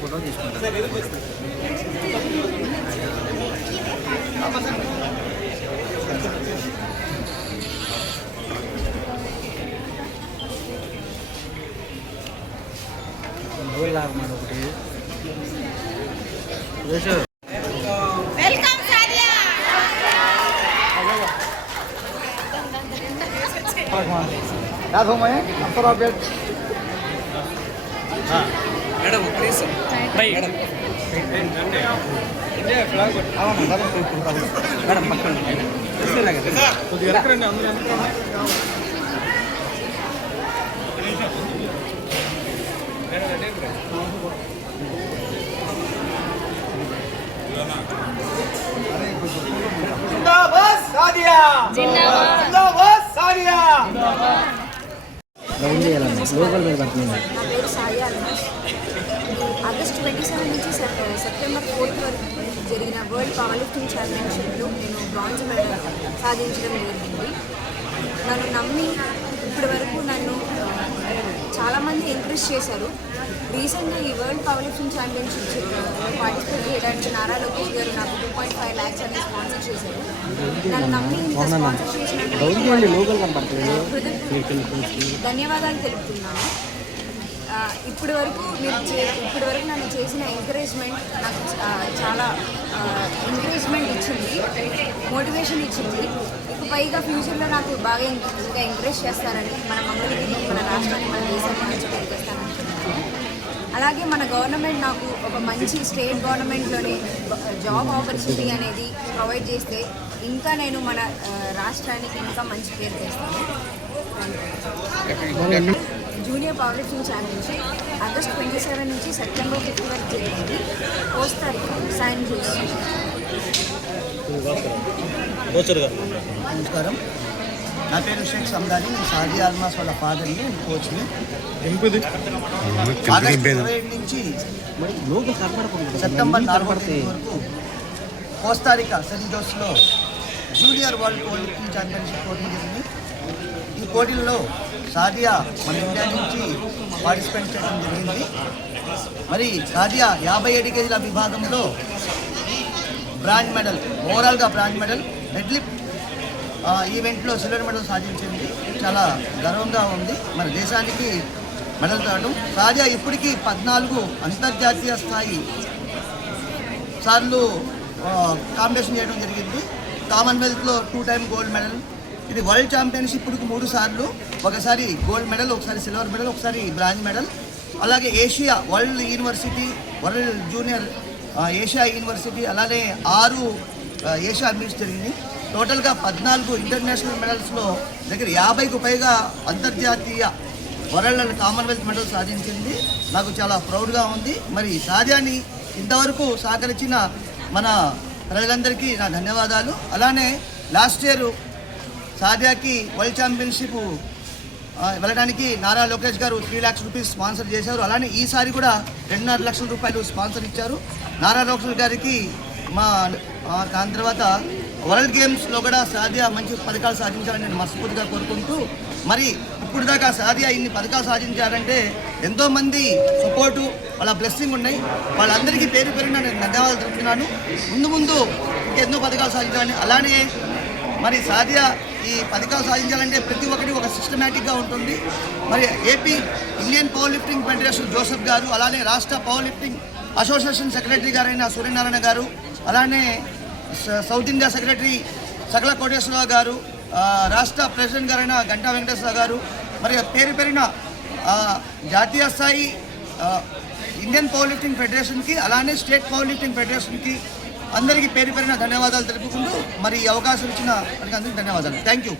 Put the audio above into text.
Photo తీసుకుంటాను. ఒకటి madam please madam పక్కన కొద్దిగా ఎక్కడండి అందరూ जिंदाबाद सादिया जिंदाबाद सादिया లోకల్ మీద పడుతుంది. నా పేరు సాదియా అల్మాష్. ఆగస్ట్ 27 నుంచి సెప్టెంబర్ 4 వరకు జరిగిన వరల్డ్ పవర్ లిఫ్టింగ్ ఛాంపియన్షిప్లో నేను బ్రాంజ్ మెడల్ సాధించడం జరిగింది. నన్ను నమ్మి ఇప్పటి వరకు నన్ను చాలామంది ఎంకరేజ్ చేశారు. రీసెంట్గా ఈ world power lifting championship participate చేయడానికి నారా లోకేష్ గారు నాకు 2.5 lakhs అనేది స్పాన్సర్ చేశారు. నన్ను నమ్మి ఇంత స్పాన్సర్ చేసినందుకు ధన్యవాదాలు తెలుపుతున్నాను. ఇప్పటి వరకు నన్ను చేసిన ఎంకరేజ్మెంట్ నాకు చాలా ఎంకరేజ్మెంట్ ఇచ్చింది, మోటివేషన్ ఇచ్చింది. ఇక పైగా ఫ్యూచర్లో నాకు బాగా ఇంకా ఎంకరేజ్ చేస్తారని, మన మంగళగిరి, మన రాష్ట్రాన్ని, మన దేశాన్ని మంచి పేరు తెస్తానని. అలాగే మన గవర్నమెంట్ నాకు ఒక మంచి స్టేట్ గవర్నమెంట్లోనే జాబ్ ఆపర్చునిటీ అనేది ప్రొవైడ్ చేస్తే ఇంకా నేను మన రాష్ట్రానికి ఇంకా మంచి పేరు తెస్తాను. Junior power lifting championship August 27 నుంచి సెప్టెంబర్ 5 వరకు జరిగింది. Costa Rica San Jose. నమస్కారం, నా పేరు షేక్ సందాని. నేను సాదియా అల్మాస్ వాళ్ళ ఫాదర్ని, కోచ్ని. ఆగస్ట్ 27 నుంచి సెప్టెంబర్ 4 వరకు కోస్తారికా సెయింట్ జోస్లో junior world power lifting championship పోటీ జరిగింది. ఈ పోటీల్లో సాదియా మన ఇండియా నుంచి పార్టిసిపేట్ చేయడం జరిగింది. మరి సాదియా 57 kg విభాగంలో బ్రాంజ్ మెడల్, ఓవరాల్గా బ్రాంజ్ మెడల్, డెడ్ లిఫ్ట్ ఈవెంట్లో సిల్వర్ మెడల్ సాధించింది. చాలా గర్వంగా ఉంది మన దేశానికి మెడల్ రావడం. సాదియా ఇప్పటికీ 14 అంతర్జాతీయ స్థాయి సార్లు కాంపిటీషన్ చేయడం జరిగింది. కామన్వెల్త్లో 2 times గోల్డ్ మెడల్. ఇది వరల్డ్ ఛాంపియన్షిప్ ఇప్పటికి 3 సార్లు, ఒకసారి గోల్డ్ మెడల్, ఒకసారి సిల్వర్ మెడల్, ఒకసారి బ్రాంజ్ మెడల్. అలాగే Asia world university, world junior Asia university, అలానే 6 ఏషియా మీట్స్ జరిగింది. టోటల్గా 14 ఇంటర్నేషనల్ మెడల్స్లో దగ్గర 50కు పైగా అంతర్జాతీయ వరల్డ్ అండ్ కామన్వెల్త్ మెడల్ సాధించింది. నాకు చాలా ప్రౌడ్గా ఉంది. మరి సాదియాని ఇంతవరకు సహకరించిన మన ప్రజలందరికీ నా ధన్యవాదాలు. అలానే లాస్ట్ ఇయర్ సాదియాకి వరల్డ్ ఛాంపియన్షిప్ వెళ్ళడానికి నారా లోకేష్ గారు 3 lakhs rupees స్పాన్సర్ చేశారు. అలానే ఈసారి కూడా 2.5 లక్షల రూపాయలు స్పాన్సర్ ఇచ్చారు. నారా లోకేష్ గారికి దాని తర్వాత వరల్డ్ గేమ్స్లో కూడా సాదియా మంచి పథకాలు సాధించాలని నేను మనస్ఫూర్తిగా కోరుకుంటూ, మరి ఇప్పుడు దాకా సాదియా ఇన్ని పథకాలు సాధించారంటే ఎంతోమంది సపోర్టు, వాళ్ళ బ్లెస్సింగ్ ఉన్నాయి. వాళ్ళందరికీ పేరు పేరున నేను ధన్యవాదాలు తెలుపుతున్నాను. ముందు ఇంకెన్నో పథకాలు సాధించాలని. అలానే మరి సాదియా ఈ పథకాలు సాధించాలంటే ప్రతి ఒక్కటి ఒక సిస్టమేటిక్గా ఉంటుంది. మరి AP Indian power lifting federation Joseph గారు, అలానే రాష్ట్ర పవర్ లిఫ్టింగ్ అసోసియేషన్ సెక్రటరీ గారైన సూర్యనారాయణ గారు, అలానే సౌత్ ఇండియా సెక్రటరీ సకల కోటేశ్వరరావు గారు, రాష్ట్ర ప్రెసిడెంట్ గారైన గంటా వెంకటేశ్వర గారు, మరి పేరు పేరిన జాతీయ స్థాయి ఇండియన్ పవర్ లిఫ్టింగ్ ఫెడరేషన్కి, అలానే స్టేట్ పవర్ లిఫ్టింగ్ ఫెడరేషన్కి అందరికీ పేరు పేరిన ధన్యవాదాలు తెలుపుకుంటూ మరి ఈ అవకాశం ఇచ్చిన అందరికీ ధన్యవాదాలు. Thank you.